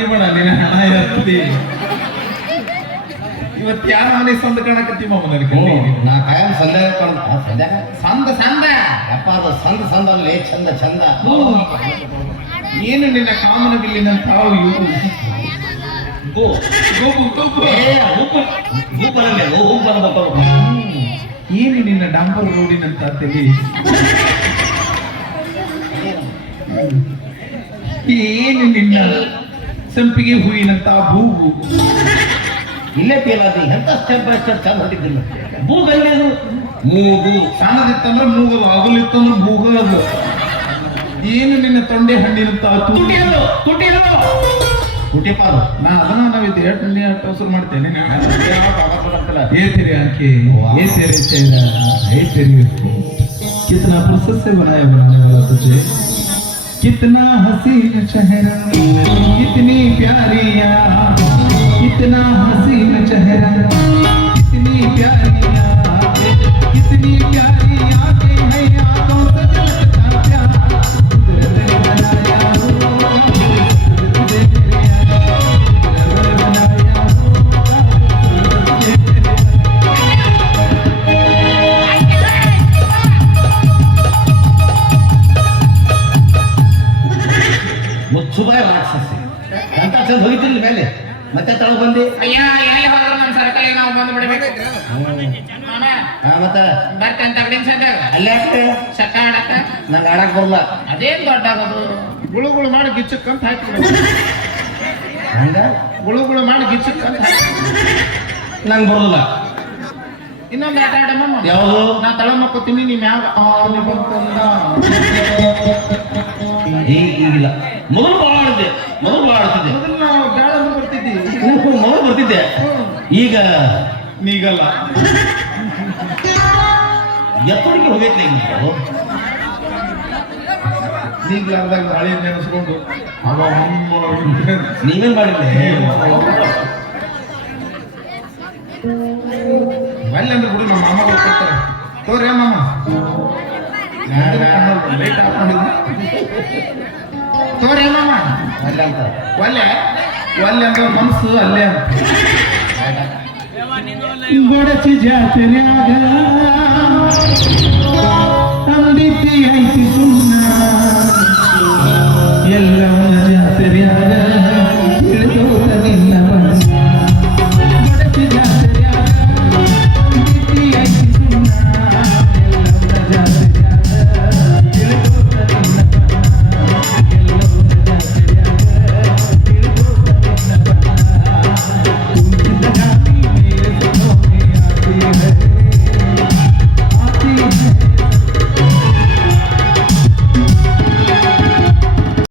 ಹೊಡಿಬೇಡ ನೀನ ಹಣ ಇರ್ತಿ ಇವತ್ತು ಯಾರ ಮನೆ ಸಂದ ಕಾಣಕತ್ತಿ ಮಾಮ ನನಗೆ ನಾ ಕಾಯಂ ಸಂಧ್ಯಾಗ ಸಂಧ್ಯಾಗ ಸಂದ ಸಂದ ಯಪ್ಪ ಅದು ಸಂದ ಅಲ್ಲೇ ಚಂದ ಚಂದ ಏನು ನಿನ್ನ ಕಾಮನ ಬಿಲ್ಲಿನ ತಾವು ಇವು ಏನು ನಿನ್ನ ಡಾಂಬರ್ ರೋಡಿನಂತ ತಲೆ ಏನು ನಿನ್ನ ಸಂಪಿಗೆ ಹೂವಿನಂತ ಬೂಗು ಇಲ್ಲೇ ಪೇಲಾದಿ ಎಂತ ಟೆಂಪರೇಚರ್ ಚಂದ ಹೊಟ್ಟಿದ್ದಿಲ್ಲ ಬೂಗಲ್ಲಿ ಅದು ಮೂಗು ಸಣ್ಣದಿತ್ತಂದ್ರೆ ಮೂಗದು ಅಗಲಿತ್ತಂದ್ರೆ ಬೂಗದು ಏನು ನಿನ್ನ ತೊಂಡೆ ಹಣ್ಣಿನಂತ ತುಟಿಯದು ತುಟಿಯದು ತುಟಿಪಾದು ನಾ ಅದನ್ನ ನಾವಿದ್ದು ಎಷ್ಟು ಅವಸರ ಮಾಡ್ತೇನೆ आंखें ये तेरे चेहरा ये तेरी कितना फुर्सत से बनाया बनाने वाला तुझे कितना हसीन चेहरा कितनी प्यारी कितना हसीन चेहरा कितनी प्यारी कितनी प्यारी आंखें हैं आंखों से झलकता प्यार कुदरत ने बनाया ಮುಚ್ಚುಬಾಯ ರಾಕ್ಷಸಿ ಅಂತ ಚಂದ ಹೋಗಿದ್ದಿಲ್ಲ ಮೇಲೆ ಮತ್ತೆ ತಳ ಬಂದಿ ಅಯ್ಯ ಎಲ್ಲಿ ಹೋದ್ರು ನಮ್ಮ ಸರ್ಕಲ್ ನಾವು ಬಂದು ಬಿಡಬೇಕು ಮತ್ತೆ ಬರ್ತೆ ಅಂತ ಕಡಿನ ಸಂದಾಗ ಅಲ್ಲೇ ಹಾಕ್ತೆ ಚಕ್ಕ ಆಡಕ್ಕ ನಂಗೆ ಆಡಕ್ ಬರಲ್ಲ ಅದೇನ್ ದೊಡ್ಡ ಆಗೋದು ಗುಳುಗುಳು ಮಾಡಿ ಗಿಚ್ಚಕ್ಕಂತ ಹಾಕಿ ಹಂಗ ಗುಳುಗುಳು ಮಾಡಿ ಗಿಚ್ಚಕ್ಕಂತ ಹಾಕಿ ನಂಗೆ ಬರೋದಿಲ್ಲ ಇನ್ನೊಂದು ಆಟ ಆಡಮ್ಮ ಯಾವುದು ನಾ ತಳ ಮಕ್ಕೋತೀನಿ ನೀವ್ ಯಾವ ಈಗಿಲ್ಲ ಮೊದಲು ಭಾಳ ಆಡ್ತಿದ್ದೆ ಮೊದಲು ನಾವು ಗಾಳ ಬರ್ತಿದ್ದಿ ಮೊದಲು ಬರ್ತಿದ್ದೆ ಈಗ ನೀಗಲ್ಲ ಎತ್ತಡಿಗೆ ಹೋಗೈತೆ ಈಗ ನೀಗ್ಲಾರ್ದಾಗ ಹಳೆ ನೆನೆಸ್ಕೊಂಡು ನೀವೇನ್ ಮಾಡಿಲ್ಲ ಅಲ್ಲಿ ಅಂದ್ರೆ ಬಿಡು ನಮ್ಮ ಮಾಮ ಕೊಡ್ತಾರೆ ತೋರಿ ಮಾಮ ಲೈಟ್ ಆಫ್ ಮಾಡಿದ್ವಿ ತೋರಿ ಮಾಮ ಅಲ್ಲ ಅಂತ ಒಲ್ಲೆ ಒಲ್ಲೆ ಅಂದ್ರೆ ಮನಸ್ಸು ಅಲ್ಲೇ ಅಂತ ಗೊಡಚಿ ಜಾತ್ರೆಯಾಗ